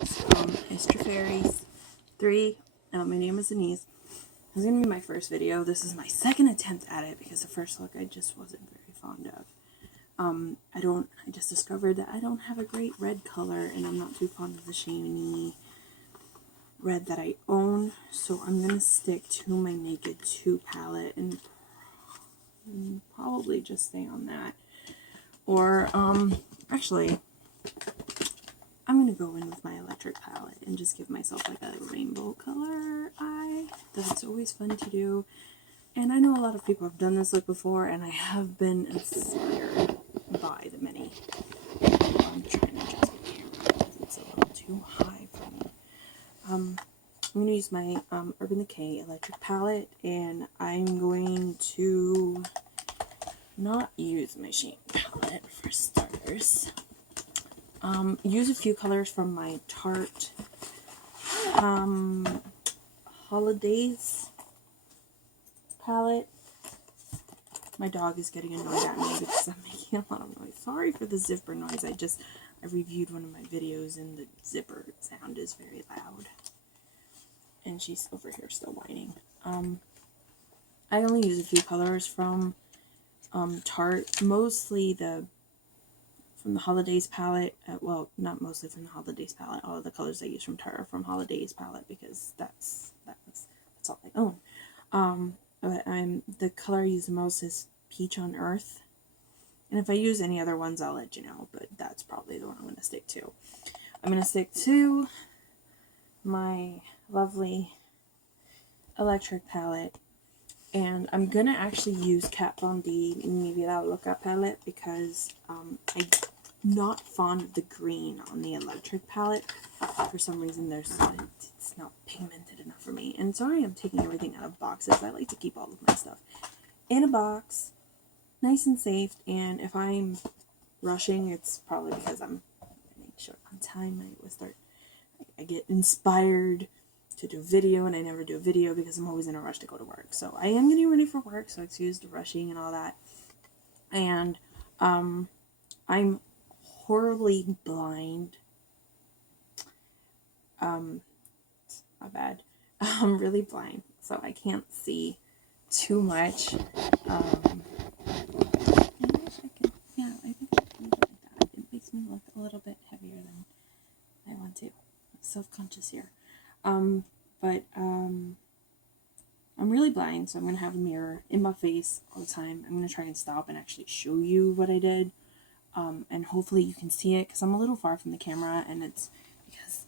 History Fairies 3. My name is Denise. This is going to be my first video. This is my second attempt at it because the first look I just wasn't very fond of. I just discovered that I don't have a great red color and I'm not too fond of the shiny red that I own. So I'm going to stick to my Naked 2 palette and probably just stay on that. Or, actually, I'm going to go in with my electric palette and just give myself like a rainbow color eye. That's always fun to do. And I know a lot of people have done this look before, and I have been inspired by the many. I'm trying to adjust the camera because it's a little too high for me. I'm going to use my Urban Decay electric palette, and I'm going to not use my shade palette for starters. Use a few colors from my Tarte Holidaze palette. My dog is getting annoyed at me because I'm making a lot of noise. Sorry for the zipper noise. I reviewed one of my videos and the zipper sound is very loud. And she's over here still whining. I only use a few colors from Tarte, mostly from the Holidaze palette. Well, not mostly from the Holidaze palette. All of the colors I use from Tarte are from Holidaze palette because that's all I own. But the color I use the most is Peach on Earth. And if I use any other ones, I'll let you know. But that's probably the one I'm going to stick to. I'm going to stick to my lovely electric palette. And I'm going to actually use Kat Von D Vida Loca palette because I'm not fond of the green on the electric palette. For some reason, it's not pigmented enough for me. And sorry I'm taking everything out of boxes. I like to keep all of my stuff in a box, nice and safe. And if I'm rushing, it's probably because I'm running short on time. I get inspired to do video, and I never do a video because I'm always in a rush to go to work. So I am getting ready for work, so excuse the rushing and all that. And I'm horribly blind. My bad. I'm really blind, so I can't see too much. I think I can leave it like that. It makes me look a little bit heavier than I want to. I'm self-conscious here. But I'm really blind, so I'm going to have a mirror in my face all the time. I'm going to try and stop and actually show you what I did. And hopefully you can see it, because I'm a little far from the camera, and it's because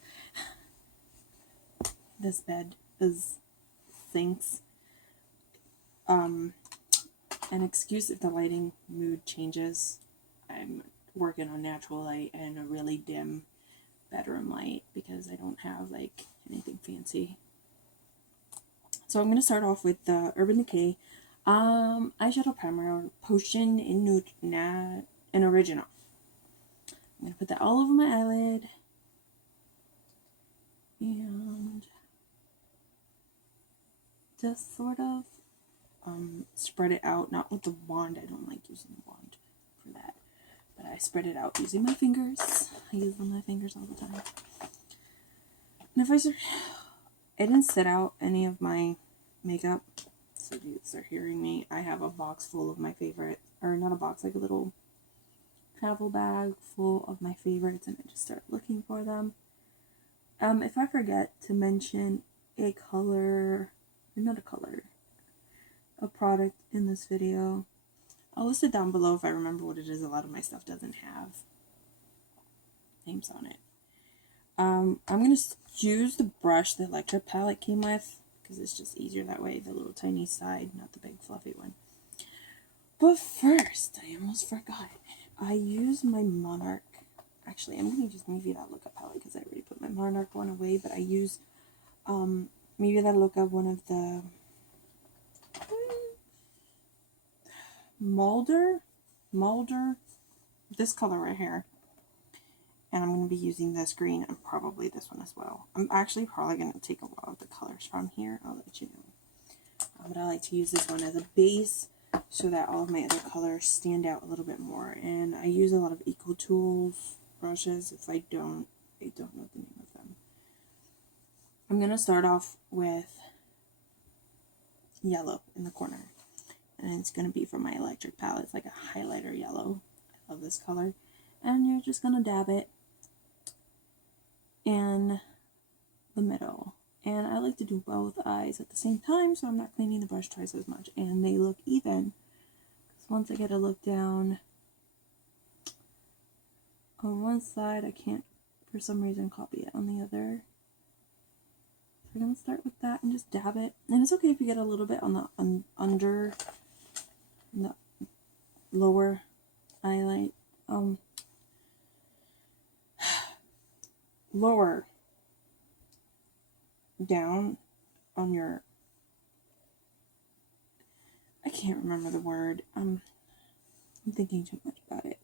this bed sinks. An excuse if the lighting mood changes. I'm working on natural light and a really dim bedroom light because I don't have like anything fancy. So I'm going to start off with the Urban Decay eyeshadow primer Potion in Original. I'm going to put that all over my eyelid and just sort of spread it out, not with the wand. I don't like using the wand for that, but I spread it out using my fingers. I use my fingers all the time. And if I didn't set out any of my makeup, so you start hearing me. I have a box full of my favorite, or not a box, like a little travel bag full of my favorites, and I just start looking for them. If I forget to mention a product in this video, I'll list it down below if I remember what it is. A lot of my stuff doesn't have names on it. I'm going to use the brush the electric palette came with, because it's just easier that way, the little tiny side, not the big fluffy one. But first, I almost forgot. I use my Monarch. Actually, I'm going to use Vida Loca palette because I already put my Monarch one away, but I use Vida Loca, one of the Mulder, this color right here. And I'm going to be using this green and probably this one as well. I'm actually probably going to take a lot of the colors from here. I'll let you know. But I like to use this one as a base so that all of my other colors stand out a little bit more. And I use a lot of Eco Tools brushes. If I don't know the name of them. I'm going to start off with yellow in the corner. And it's going to be from my electric palette. It's like a highlighter yellow. I love this color. And you're just going to dab it in the middle. And I like to do both eyes at the same time, so I'm not cleaning the brush twice as much. And they look even. Because once I get a look down on one side, I can't, for some reason, copy it on the other. We're going to start with that and just dab it. And it's okay if you get a little bit on the under, the lower highlight, lower down on your, I can't remember the word. I'm thinking too much about it.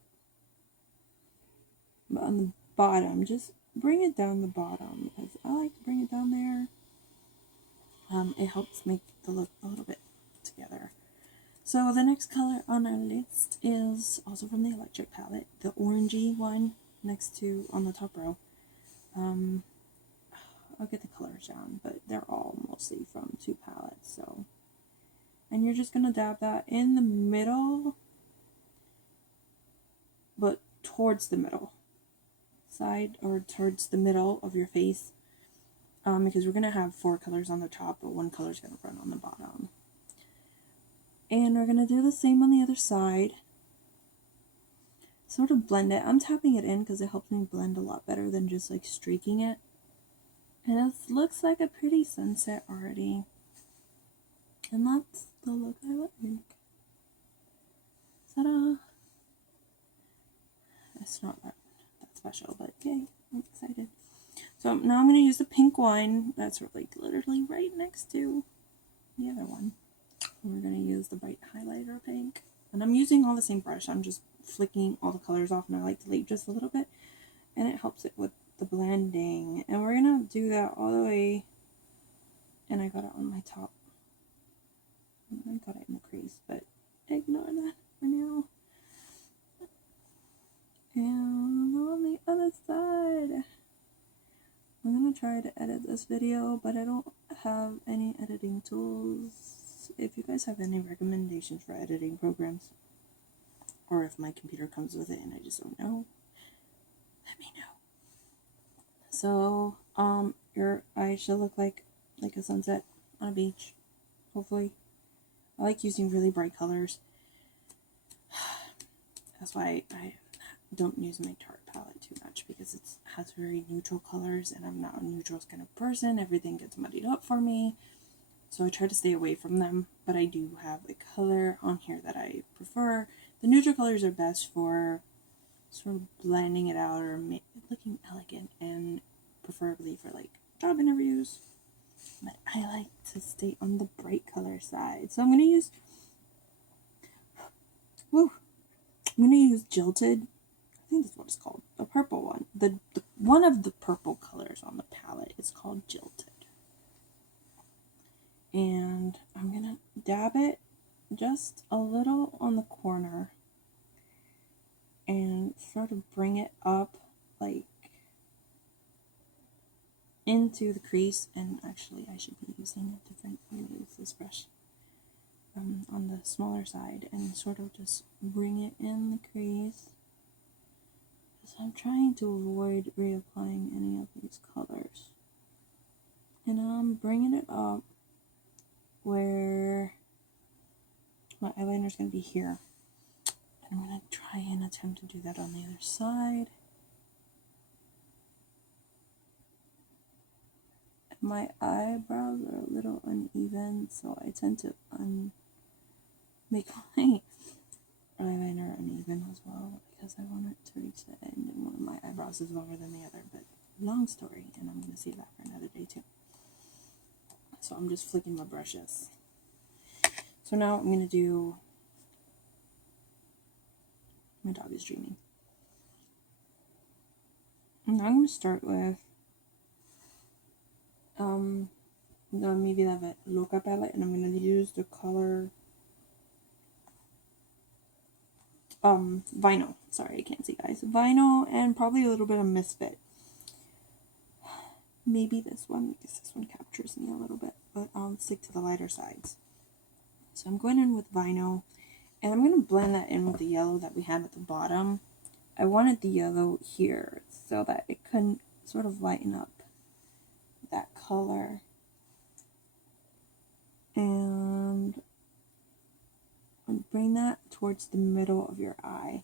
But on the bottom, just bring it down the bottom, because I like to bring it down there. It helps make the look a little bit together. So the next color on our list is also from the electric palette, the orangey one next to on the top row. I'll get the colors down, but they're all mostly from 2 palettes. So, and you're just gonna dab that in the middle, but towards the middle side, or towards the middle of your face, because we're gonna have 4 colors on the top, but 1 color is gonna run on the bottom. And we're gonna do the same on the other side. Sort of blend it. I'm tapping it in because it helps me blend a lot better than just like streaking it. And it looks like a pretty sunset already. And that's the look I like. Ta-da! It's not that special, but yay, I'm excited. So now I'm going to use the pink one that's like literally right next to the other one. And we're going to use the bright highlighter pink. And I'm using all the same brush. I'm just flicking all the colors off, and I like to leave just a little bit. And it helps it with the blending. And we're going to do that all the way. And I got it on my top. I got it in the crease, but ignore that for now. And on the other side, I'm going to try to edit this video, but I don't have any editing tools. If you guys have any recommendations for editing programs, or if my computer comes with it and I just don't know, let me know. So, your eyes should look like a sunset on a beach, hopefully. I like using really bright colors. That's why I don't use my Tarte palette too much, because it has very neutral colors, and I'm not a neutral kind of person. Everything gets muddied up for me, so I try to stay away from them. But I do have a color on here that I prefer. The neutral colors are best for sort of blending it out or looking elegant, and preferably for like job interviews. But I like to stay on the bright color side, so I'm gonna use Jilted. I think that's what it's called. The purple one. The one of the purple colors on the palette is called Jilted. And I'm gonna dab it just a little on the corner and sort of bring it up like into the crease. And actually I should be using a different, I'm gonna use this brush on the smaller side and sort of just bring it in the crease. So I'm trying to avoid reapplying any of these colors. And I'm bringing it up where my eyeliner is going to be here. And I'm going to try and attempt to do that on the other side. My eyebrows are a little uneven, so I tend to make my eyeliner uneven as well, because I want it to reach the end, and one of my eyebrows is longer than the other. But long story, and I'm going to save that for another day too. So I'm just flicking my brushes. So now I'm going to do, my dog is dreaming. And now I'm going to start with the Vida Loca palette, and I'm going to use the color Vinyl. Sorry, I can't see, guys. Vinyl and probably a little bit of Misfit. maybe this one, because this one captures me a little bit, but I'll stick to the lighter sides. So I'm going in with Vinyl, and I'm going to blend that in with the yellow that we had at the bottom. I wanted the yellow here so that it couldn't sort of lighten up that color. And bring that towards the middle of your eye.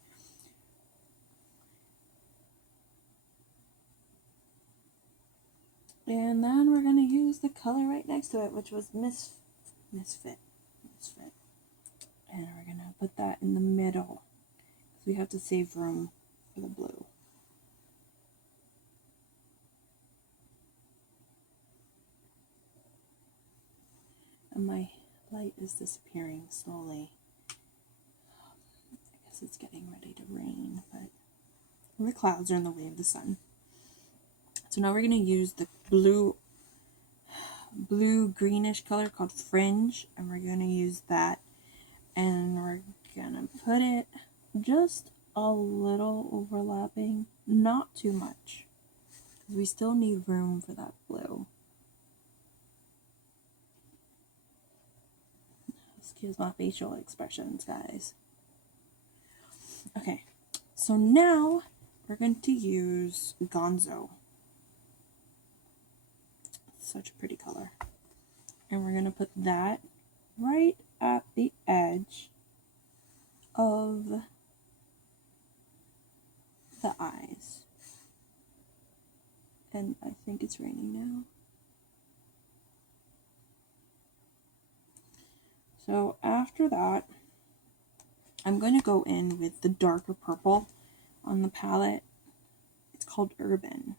And then we're going to use the color right next to it, which was Misfit. And we're going to put that in the middle, because we have to save room for the blue. And my light is disappearing slowly. I guess it's getting ready to rain, but the clouds are in the way of the sun. So now we're going to use the blue greenish color called Fringe, and we're going to use that, and we're going to put it just a little overlapping, not too much, because we still need room for that blue. Excuse my facial expressions, guys. Okay, so now we're going to use Gonzo. Such a pretty color. And we're going to put that right at the edge of the eyes. And I think it's raining now. So after that, I'm going to go in with the darker purple on the palette. It's called Urban.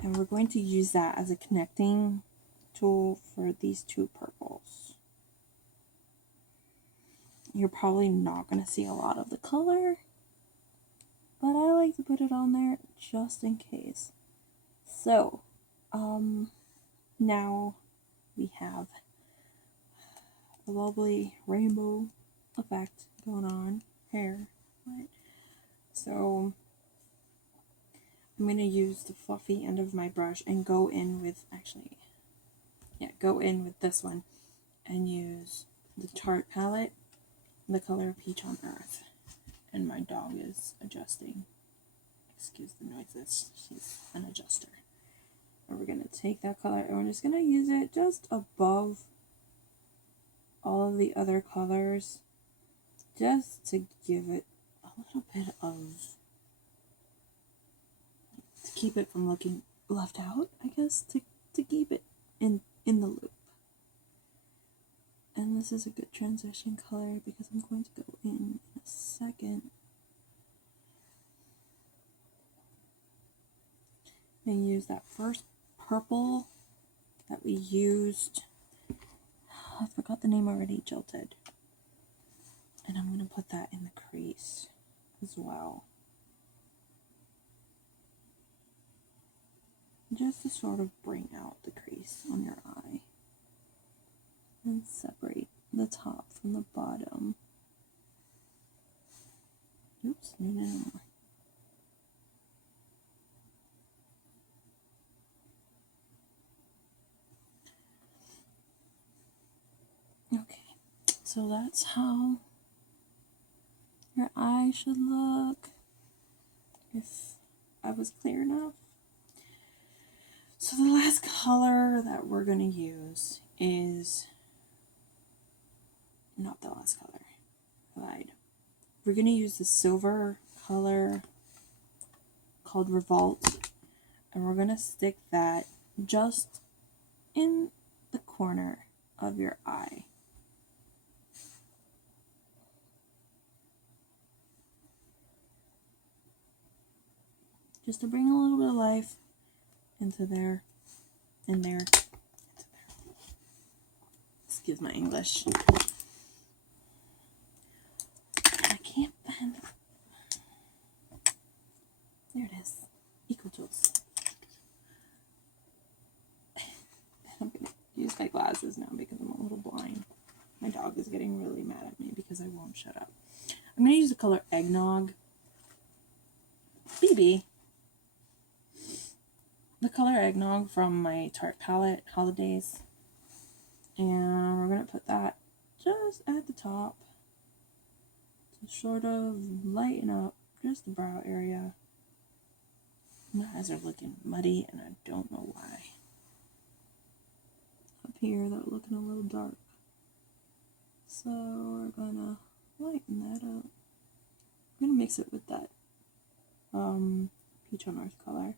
And we're going to use that as a connecting tool for these two purples. You're probably not going to see a lot of the color, but I like to put it on there just in case. So, now we have a lovely rainbow effect going on here, right? So I'm going to use the fluffy end of my brush and go in with, go in with this one and use the Tarte palette, the color Peach on Earth. And my dog is adjusting. Excuse the noises, she's an adjuster. And we're going to take that color and we're just going to use it just above all of the other colors, just to give it a little bit of, to keep it from looking left out, I guess, to keep it in the loop. And this is a good transition color because I'm going to go in a second and use that first purple that we used. I forgot the name already, Jilted. And I'm going to put that in the crease as well. Just to sort of bring out the crease on your eye. And separate the top from the bottom. Oops, no. Okay, so that's how your eye should look, if I was clear enough. So the last color that we're going to use is, not the last color, lied. We're going to use the silver color called Revolt, and we're going to stick that just in the corner of your eye. Just to bring a little bit of life into there, into there. Excuse my English. I can't bend. There it is. Eco Tools. I'm going to use my glasses now because I'm a little blind. My dog is getting really mad at me because I won't shut up. I'm going to use the color Eggnog. BB. the color Eggnog from my Tarte palette, Holidaze. And we're going to put that just at the top to sort of lighten up just the brow area. My eyes are looking muddy and I don't know why. Up here they're looking a little dark. So we're going to lighten that up. I'm going to mix it with that peach on earth color.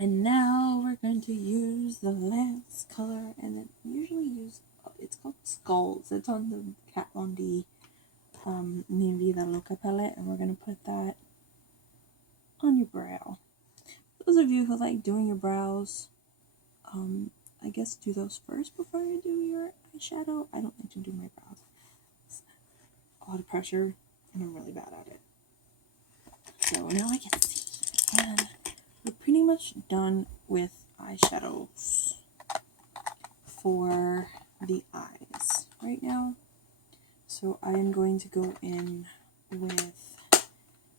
And now we're going to use the last color, and then usually use, it's called Skulls. It's on the Kat Von D Vida Loca palette, and we're going to put that on your brow. Those of you who like doing your brows, I guess do those first before you do your eyeshadow. I don't like to do my brows. It's a lot of pressure, and I'm really bad at it. So now I can see, and we're pretty much done with eyeshadows for the eyes right now. So I am going to go in with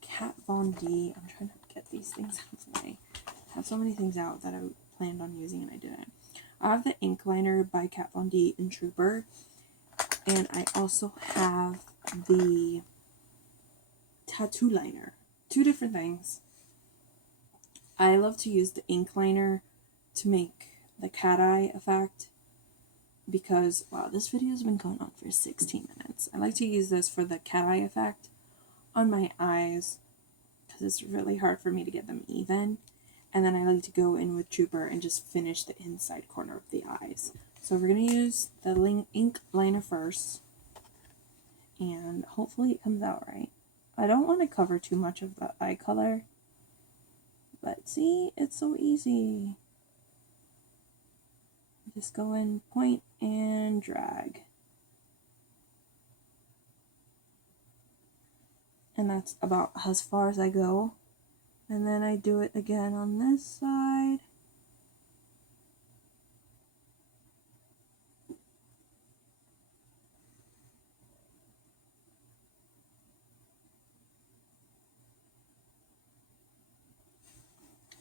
Kat Von D. I'm trying to get these things out of the way. I have so many things out that I planned on using and I didn't. I have the ink liner by Kat Von D in Trooper. And I also have the tattoo liner. Two different things. I love to use the ink liner to make the cat eye effect because, wow, this video has been going on for 16 minutes. I like to use this for the cat eye effect on my eyes because it's really hard for me to get them even. And then I like to go in with Trooper and just finish the inside corner of the eyes. So we're going to use the ink liner first, and hopefully it comes out right. I don't want to cover too much of the eye color. But see, it's so easy. Just go in, point, and drag. And that's about as far as I go. And then I do it again on this side.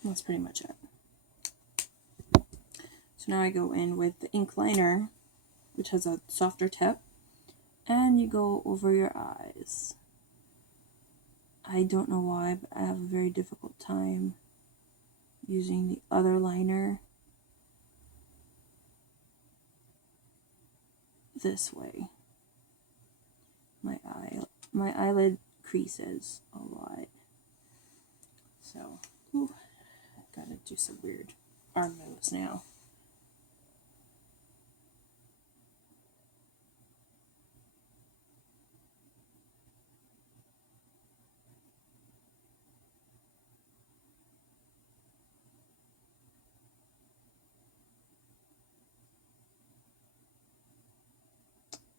That's pretty much it. So now I go in with the ink liner, which has a softer tip, and you go over your eyes. I don't know why, but I have a very difficult time using the other liner this way. My eyelid creases a lot. So, gotta do some weird arm moves now.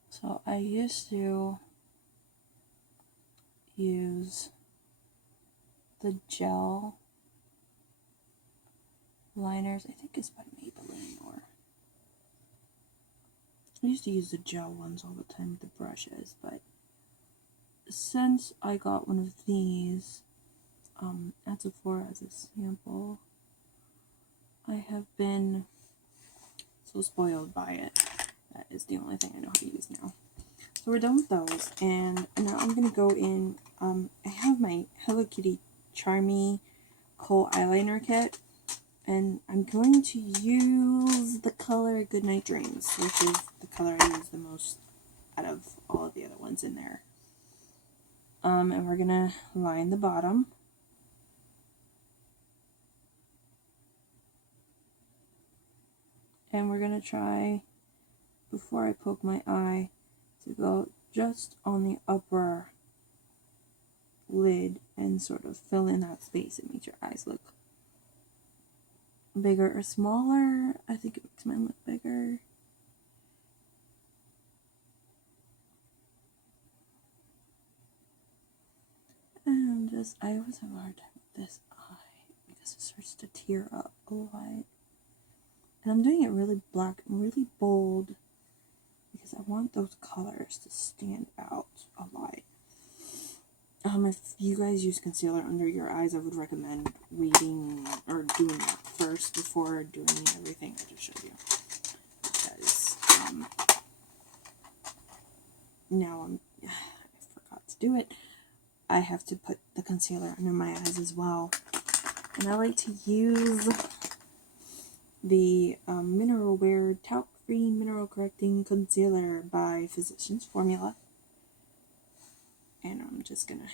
So I used to use the gel liners. I think it's by Maybelline, or I used to use the gel ones all the time with the brushes, but since I got one of these at Sephora as a sample, I have been so spoiled by it. That is the only thing I know how to use now. So we're done with those, and now I'm going to go in, I have my Hello Kitty Charmmy Kohl eyeliner kit, and I'm going to use the color Goodnight Dreams, which is the color I use the most out of all of the other ones in there. And we're going to line the bottom. And we're going to try, before I poke my eye, to go just on the upper lid and sort of fill in that space. It makes your eyes look bigger or smaller. I think it makes mine look bigger. And just, I always have a hard time with this eye because it starts to tear up a lot. And I'm doing it really black and really bold because I want those colors to stand out a lot. If you guys use concealer under your eyes, I would recommend waiting or doing that first before doing everything I just showed you. Because now I forgot to do it. I have to put the concealer under my eyes as well. And I like to use the Mineral Wear Talc-Free Mineral Correcting Concealer by Physicians Formula. And I'm just going to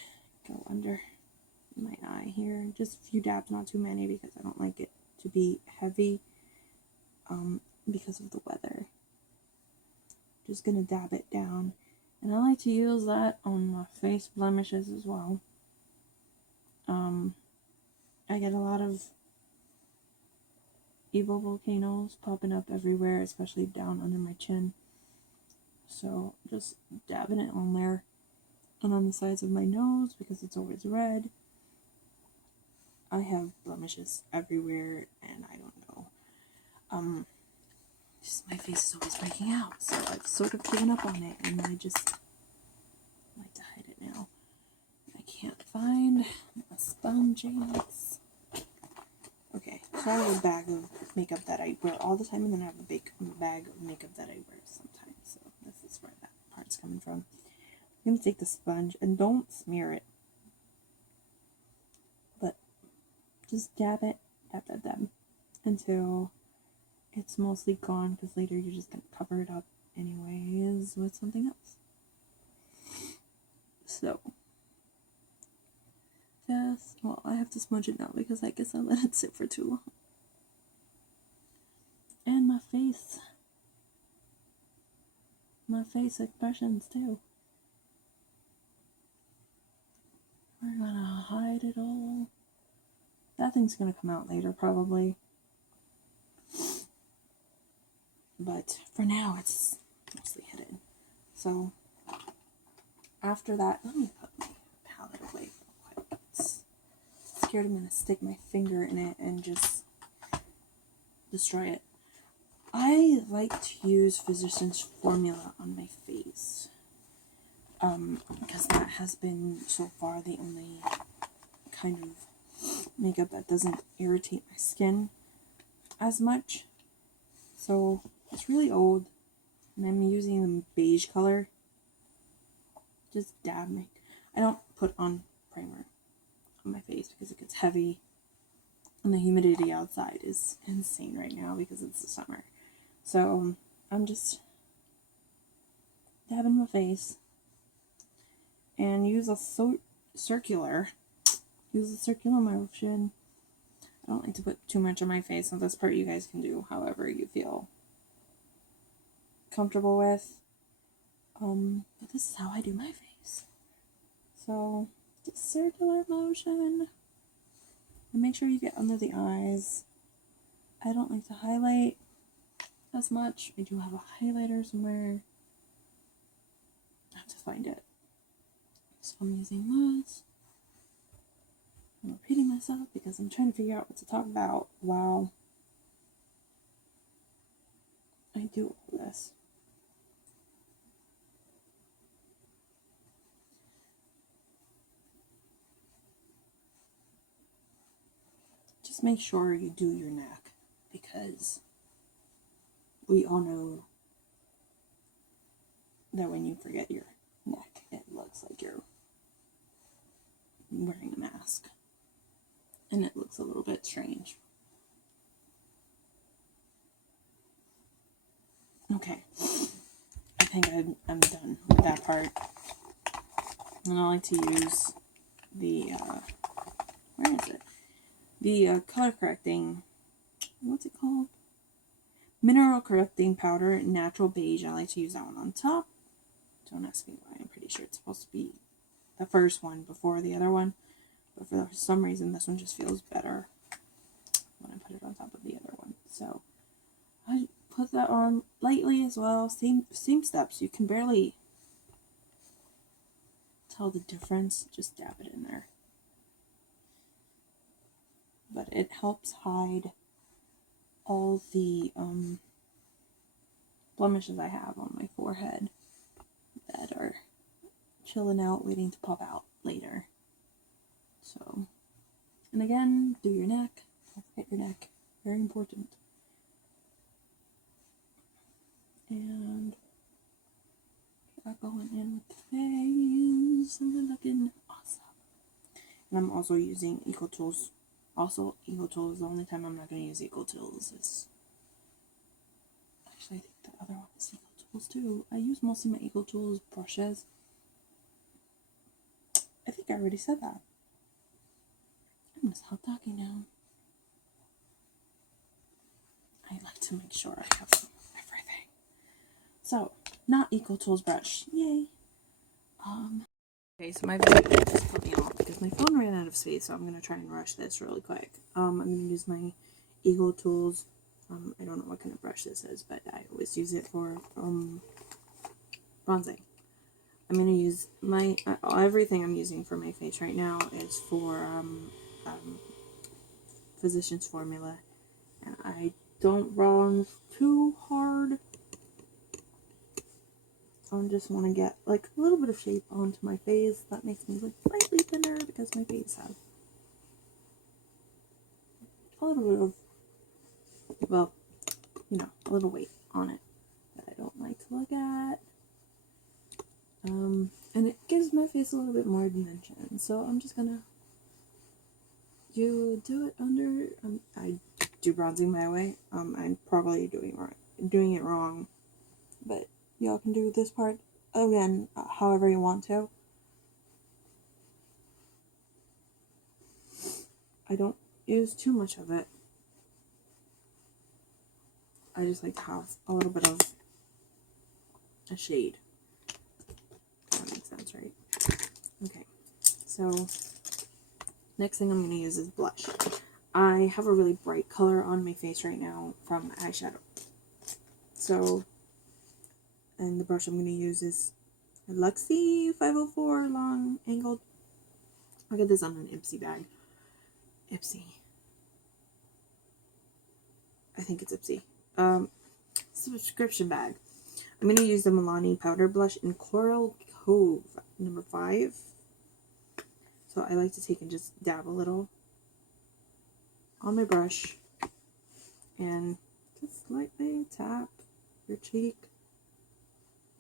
go under my eye here. Just a few dabs, not too many, because I don't like it to be heavy because of the weather. Just going to dab it down. And I like to use that on my face blemishes as well. I get a lot of evil volcanoes popping up everywhere, especially down under my chin. So just dabbing it on there. And on the sides of my nose, because it's always red. I have blemishes everywhere, and I don't know. Just my face is always breaking out, so I've sort of given up on it, and I just like to hide it now. I can't find a sponge. Okay, so I have a bag of makeup that I wear all the time, and then I have a big bag of makeup that I wear sometimes. So this is where that part's coming from. I'm going to take the sponge, and don't smear it, but just dab it, dab, until it's mostly gone, because later you're just going to cover it up anyways with something else. So, well, I have to smudge it now, because I guess I let it sit for too long. And my face expressions too. We're gonna hide it all. That thing's gonna come out later, probably. But for now, it's mostly hidden. So, after that, let me put my palette away real quick. It's scared I'm gonna stick my finger in it and just destroy it. I like to use Physicians Formula on my face. Because that has been so far the only kind of makeup that doesn't irritate my skin as much. So it's really old, and I'm using the beige color. Just dab my. I don't put on primer on my face because it gets heavy, and the humidity outside is insane right now because it's the summer. So I'm just dabbing my face. And use a circular motion. I don't like to put too much on my face, so this part you guys can do however you feel comfortable with. But this is how I do my face. So, just circular motion. And make sure you get under the eyes. I don't like to highlight as much. I do have a highlighter somewhere. I have to find it. So I'm using this. I'm repeating myself because I'm trying to figure out what to talk about while I do all this. Just make sure you do your neck, because we all know that when you forget your neck, it looks like you're wearing a mask, and it looks a little bit strange. Okay, I think I'm done with that part, and I like to use the where is it? The color correcting, what's it called? Mineral correcting powder, natural beige. I like to use that one on top. Don't ask me why. I'm pretty sure it's supposed to be the first one before the other one, but for some reason this one just feels better when I put it on top of the other one. So I put that on lightly as well. Same steps. You can barely tell the difference. Just dab it in there. But it helps hide all the blemishes I have on my forehead that are chilling out, waiting to pop out later. So, and again, do your neck. Don't forget your neck. Very important. And got going in with the face. And we're looking awesome. And I'm also using Eco Tools. Also, Eco Tools. The only time I'm not going to use Eco Tools is... Actually, I think the other one is Eco Tools too. I use mostly my Eco Tools brushes. I think I already said that. I'm going to stop talking now. I like to make sure I have everything. So, not Eco Tools brush. Yay! Okay, so my video just put me off because my phone ran out of space, so I'm going to try and rush this really quick. I'm going to use my Eco Tools. I don't know what kind of brush this is, but I always use it for bronzing. I'm going to use my, everything I'm using for my face right now is for Physicians Formula. And I don't bronze too hard. I just want to get like a little bit of shape onto my face. That makes me look slightly thinner because my face has a little bit of, well, you know, a little weight on it that I don't like to look at. And it gives my face a little bit more dimension. So I'm just gonna do it under. I do bronzing my way. I'm probably doing it wrong, but y'all can do this part again however you want to. I don't use too much of it. I just like to have a little bit of a shade. That makes sense, right? Okay, so next thing I'm going to use is blush. I have a really bright color on my face right now from Eyeshadow. So, and the brush I'm going to use is a Luxie 504 long angled. I got this on an Ipsy bag. Ipsy. I think it's Ipsy. Subscription bag. I'm going to use the Milani powder blush in Coral Cove number 5. So I like to take and just dab a little on my brush and just lightly tap your cheek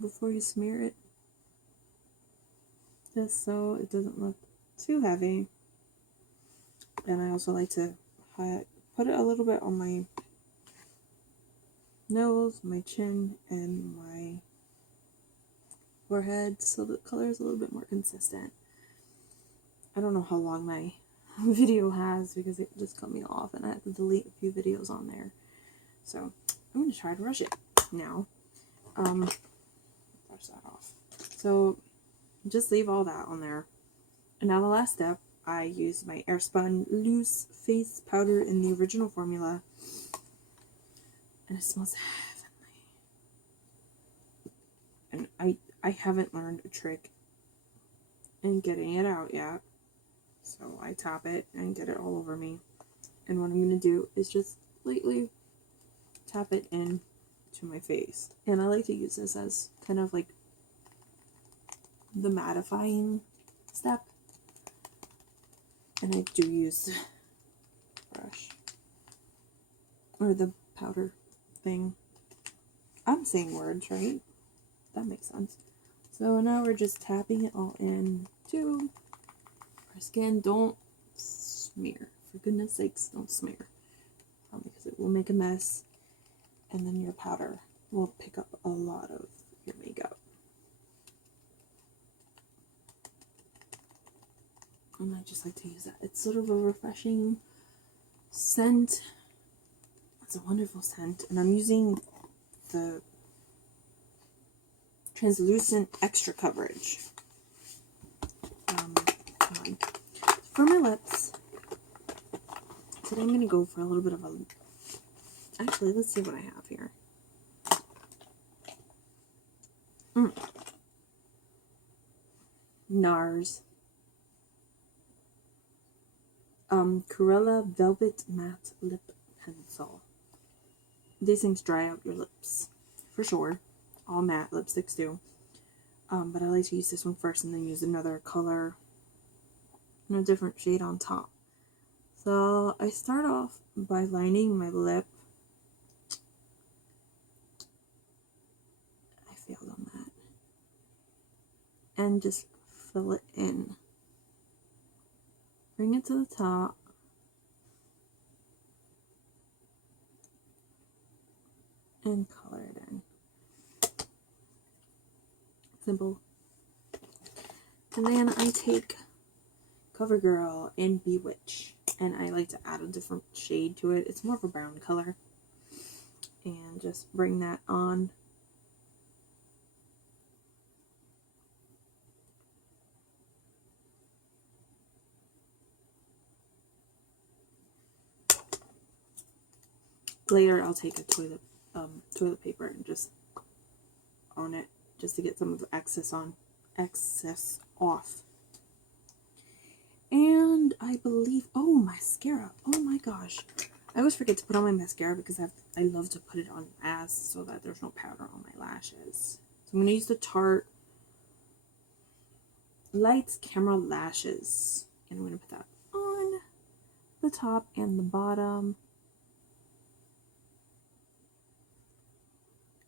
before you smear it, just so it doesn't look too heavy. And I also like to put it a little bit on my nose, my chin, and my forehead so the color is a little bit more consistent. I don't know how long my video has because it just cut me off and I had to delete a few videos on there. So I'm going to try to rush it now. Brush that off. So just leave all that on there. And now the last step, I use my Airspun loose face powder in the original formula. And it smells heavenly. And I haven't learned a trick in getting it out yet. So I tap it and get it all over me. And what I'm going to do is just lightly tap it in to my face. And I like to use this as kind of like the mattifying step. And I do use the brush. Or the powder thing. I'm saying words, right? That makes sense. So now we're just tapping it all in to our skin. Don't smear. For goodness sakes, don't smear. Because it will make a mess. And then your powder will pick up a lot of your makeup. And I just like to use that. It's sort of a refreshing scent. It's a wonderful scent. And I'm using the translucent extra coverage. For my lips, today I'm going to go for a little bit of a... Actually, let's see what I have here. NARS. Corella Velvet Matte Lip Pencil. These things dry out your lips, for sure. All matte lipsticks do. But I like to use this one first and then use another color and a different shade on top. So I start off by lining my lip. I failed on that. And just fill it in. Bring it to the top. And color it in. Simple. And then I take CoverGirl and Bewitch, and I like to add a different shade to it. It's more of a brown color. And just bring that on. Later I'll take a toilet paper and just on it, just to get some of the excess off. And I believe, oh, mascara. Oh my gosh. I always forget to put on my mascara because I love to put it on as so that there's no powder on my lashes. So I'm going to use the Tarte Lights Camera Lashes. And I'm going to put that on the top and the bottom.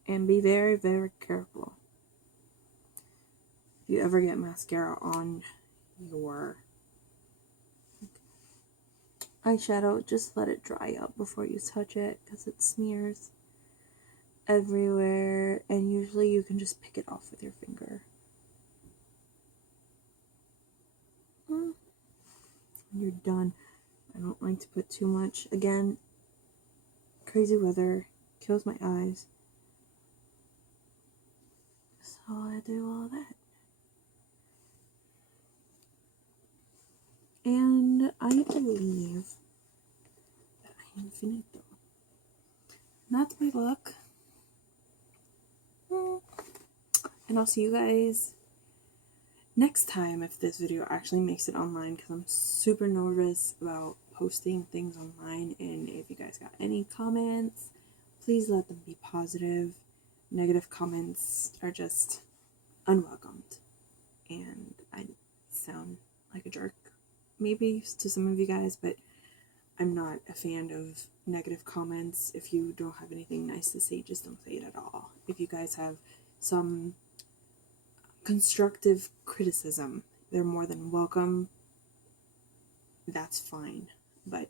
And be very, very careful. If you ever get mascara on your eyeshadow, just let it dry up before you touch it because it smears everywhere, and usually you can just pick it off with your finger. When you're done, I don't like to put too much. Again, crazy weather kills my eyes, so I do all that. And I believe that I am finito. That's my look. And I'll see you guys next time if this video actually makes it online, because I'm super nervous about posting things online. And if you guys got any comments, please let them be positive. Negative comments are just unwelcomed. And I sound like a jerk maybe to some of you guys, but I'm not a fan of negative comments. If you don't have anything nice to say, just don't say it at all. If you guys have some constructive criticism, they're more than welcome. That's fine, but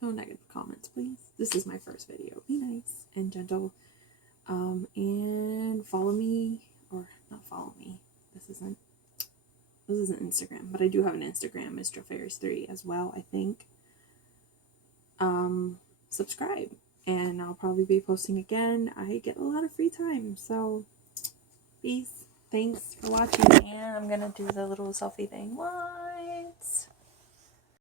no negative comments, please. This is my first video. Be nice and gentle, and follow me, or not follow me. This isn't Instagram, but I do have an Instagram, Mr. Fairies 3 as well, I think. Subscribe, and I'll probably be posting again. I get a lot of free time, so peace. Thanks for watching, and I'm gonna do the little selfie thing. What?